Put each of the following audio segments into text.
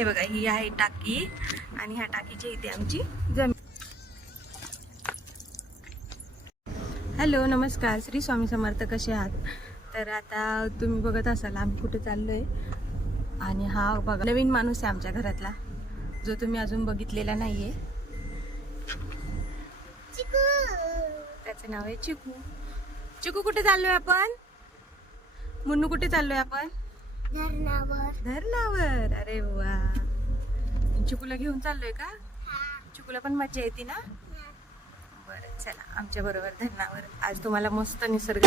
हे बघा ही आहे टाकी आणि ह्या टाकीच्या इथे आमची जमीन. हॅलो नमस्कार. श्री स्वामी समर्थ कसे आहात? तर आता तुम्ही बघत असाल आम्ही कुठे चाललोय. आणि हा बघा नवीन माणूस आहे आमच्या घरातला जो तुम्ही अजून बघितलेला नाहीये. त्याचं नाव आहे चिकू. चिकू कुठे चाललोय आपण? मुन्नू कुठे चाललोय आपण? धरणावर. धरणावर. अरे वा. चिकूला घेऊन चाललोय का? चिकूला पण मजा येते ना? बरं चला आमच्या बरोबर धरणावर. आज तुम्हाला मस्त निसर्ग.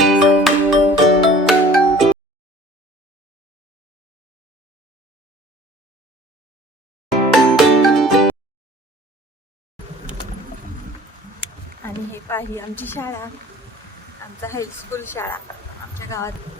आणि हे पाही आमची शाळा. आमचा हायस्कूल शाळा. आमच्या गावात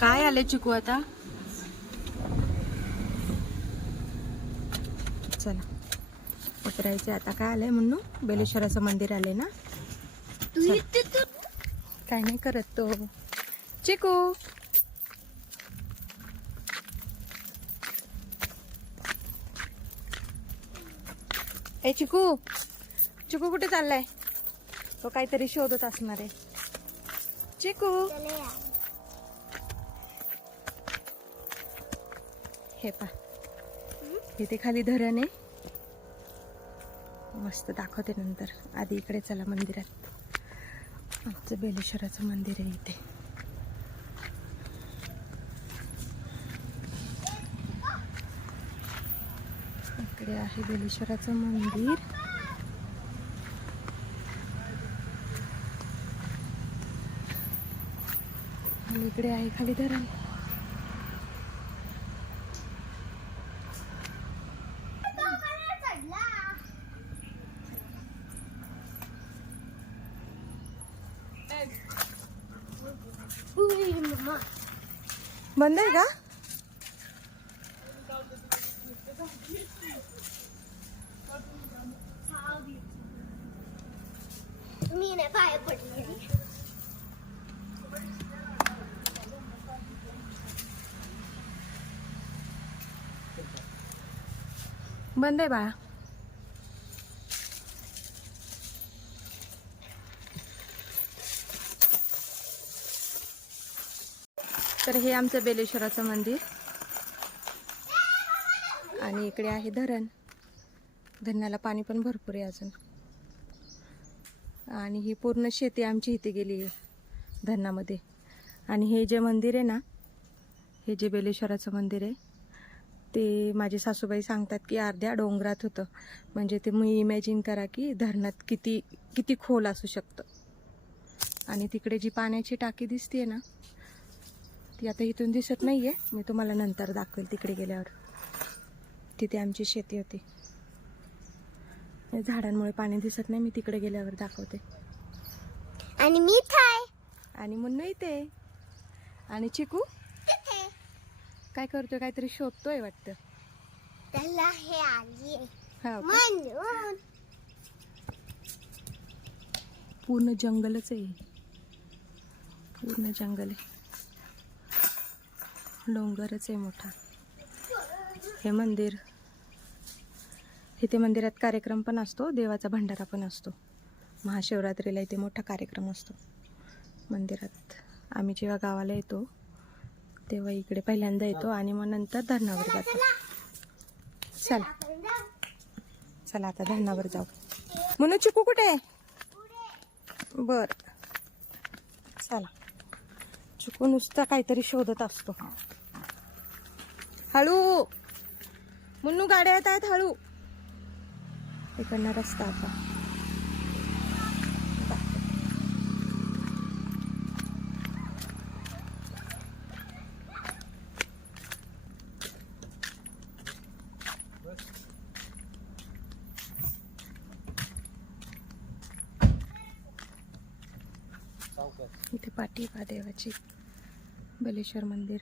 काय आले चिकू आता? चला. उतरायचे आता. काय आलंय म्हणून बेलेश्वराचं मंदिर आले ना? तू काय नाही करत तो. चिकू! ए चिकू! चिकू कुठे चाललाय? तो काहीतरी शोधत असणार आहे. चिकू! हे पा इथे खाली धरण आहे. मस्त दाखवते नंतर. आधी इकडे चला मंदिरात. आमचं बेलेश्वराचं मंदिर आहे इथे. इकडे आहे बेलेश्वराचं मंदिर. आणि इकडे आहे खाली धरण. बंद आहे का? मी नाही पाय पडली बंद आहे बाळा. तर हे आमचं बेलेश्वराचं मंदिर. आणि इकडे आहे धरण. धरणाला पाणी पण भरपूर आहे अजून. आणि ही पूर्ण शेती आमची इथे गेली आहे धरणामध्ये. आणि हे जे मंदिर आहे ना हे जे बेलेश्वराचं मंदिर आहे ते माझे सासूबाई सांगतात की अर्ध्या डोंगरात होतं. म्हणजे ते मी इमॅजिन करा की धरणात किती किती खोल असू शकतं. आणि तिकडे जी पाण्याची टाकी दिसते ना ती आता इथून दिसत नाही आहे मी तुम्हाला नंतर दाखवेल तिकडे गेल्यावर. तिथे आमची शेती होती. झाडांमुळे पाणी दिसत नाही. मी तिकडे गेल्यावर दाखवते. आणि मी थाय आणि मुन्नू इथे आणि चिकू? काय करतोय? काहीतरी शोधतोय वाटतं. त्याला हे आली हा पूर्ण जंगलच आहे. पूर्ण जंगल आहे. डोंगरच आहे मोठा. हे मंदिर इथे मंदिरात कार्यक्रम पण असतो देवाचा भंडारा पण असतो. महाशिवरात्रीला इथे मोठा कार्यक्रम असतो. मंदिरात आम्ही जेव्हा गावाला येतो तेव्हा इकडे पहिल्यांदा येतो आणि मग नंतर धरणावर जातो. चला. चला आता धरणावर जाऊ. म्हणून चिकू कुठे आहे? बर. चला. चिकू नुसता काहीतरी शोधत असतो. हळू! मुन्नू गाड्या येत आहेत हळू! इकडनं रस्ता आता. इथे पाठी महादेवाची बलेश्वर मंदिर.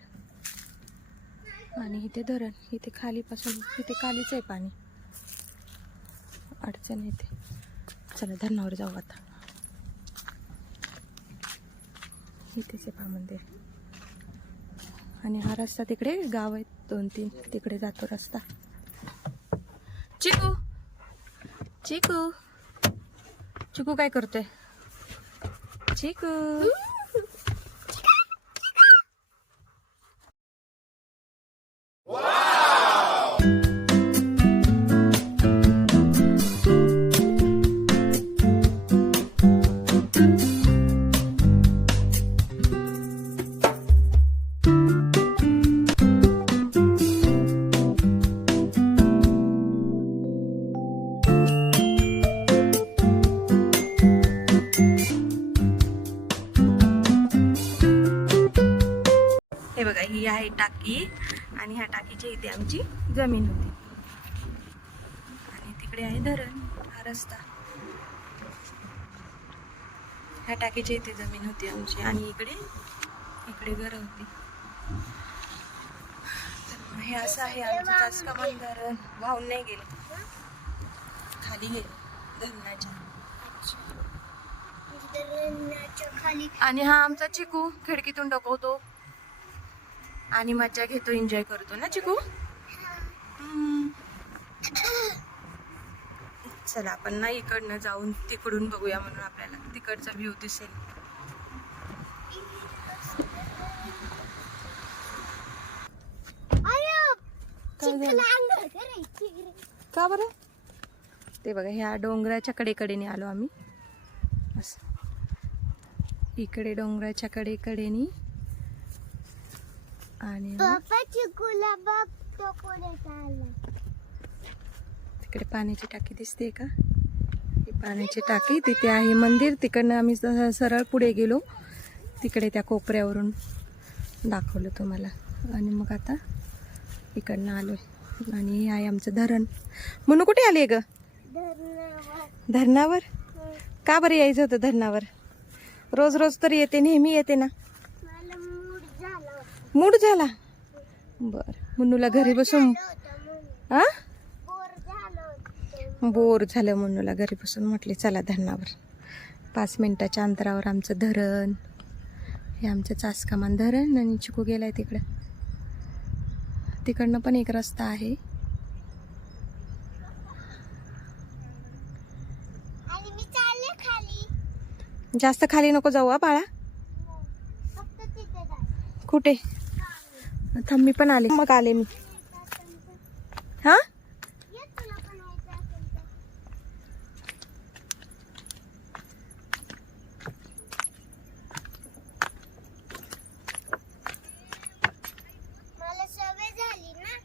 आणि इथे धरण. इथे खालीपासून इथे खालीच आहे पाणी. अडचण येते. चला धरणावर जाऊ आता. इथेच आहे पहा मंदिर. आणि हा रस्ता तिकडे गाव आहेत दोन तीन. तिकडे जातो रस्ता. चिकू! चिकू! चिकू काय करतोय? चिकू हे बघा ही आहे टाकी आणि ह्या टाकीच्या इथे आमची जमीन होती. आणि तिकडे आहे धरण हा रस्ता. ह्या टाकीच्या इथे जमीन होती आमची आणि इकडे इकडे घर होती. हे असं आहे आमचं कासकामान धरण वाहून नाही गेले. खाली गेले. धरणाच्या. आणि हा आमचा चिकू खिडकीतून डकवतो आणि मजा घेतो एन्जॉय करतो ना चिकू. चला आपण ना इकडनं जाऊन तिकडून बघूया म्हणून आपल्याला. तिकडचा व्ह्यू दिसेल. का बरं? ते बघा ह्या डोंगराच्या कडेकडेने आलो आम्ही. असं. इकडे डोंगराच्या कडेकडेनी आणि चिकूला बघ तो तिकडे पाण्याची टाकी दिसते का? ही पाण्याची टाकी तिथे आहे मंदिर. तिकडनं आम्ही सरळ पुढे गेलो. तिकडे त्या कोपऱ्यावरून दाखवलं तुम्हाला. आणि मग आता इकडनं आलोय. आणि हे आहे आमचं धरण. म्हणून कुठे आले ग? धरणावर. धरणावर? का बरं यायचं होतं धरणावर? रोज रोज तर येते नेहमी येते ना. मूड झाला? बर मुन्नूला घरी बसून. आ? बोर झालं म्हणूला घरी बसून म्हटले चला धरणावर. पाच मिनिटाच्या अंतरावर आमचं धरण. हे आमचं चासकामान धरण आणि चिकू गेलाय तिकडं. तिकडनं पण एक रस्ता आहे. जास्त खाली नको जाऊ हा बाळा. कुठे? थांब मी पण आले. मग आले मी हा ये तुला पण यायचं असेल तर. मला सवय झाली ना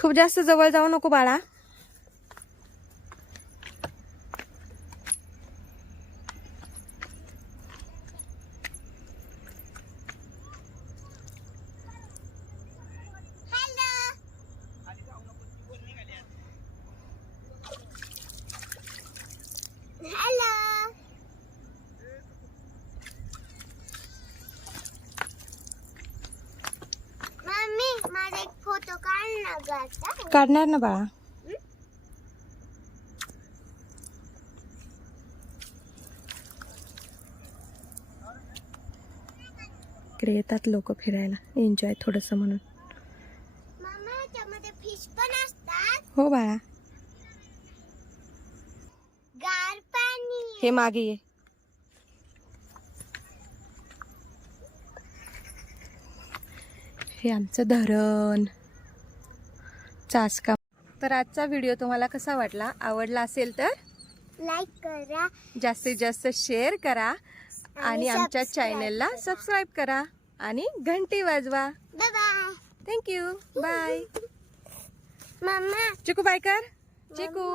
खूप जास्त जवळ जाऊ नको बाळा हॅलो मम्मी माझा एक फोटो काढ ना ग आता काढणार ना बाळा. इकडे येतात लोक फिरायला. एन्जॉय थोडस म्हणून. हो बाळा. हे मागे ये. हे आमचं धरण. चासका तर आजचा व्हिडिओ तुम्हाला कसा वाटला? आवडला असेल तर? लाईक करा. जास्तीत जास्त शेअर करा. आणि आमच्या चॅनलला करा. सबस्क्राईब करा. आणि घंटी वाजवा. Bye thank you bye mamma Chiku bye कर चिकू.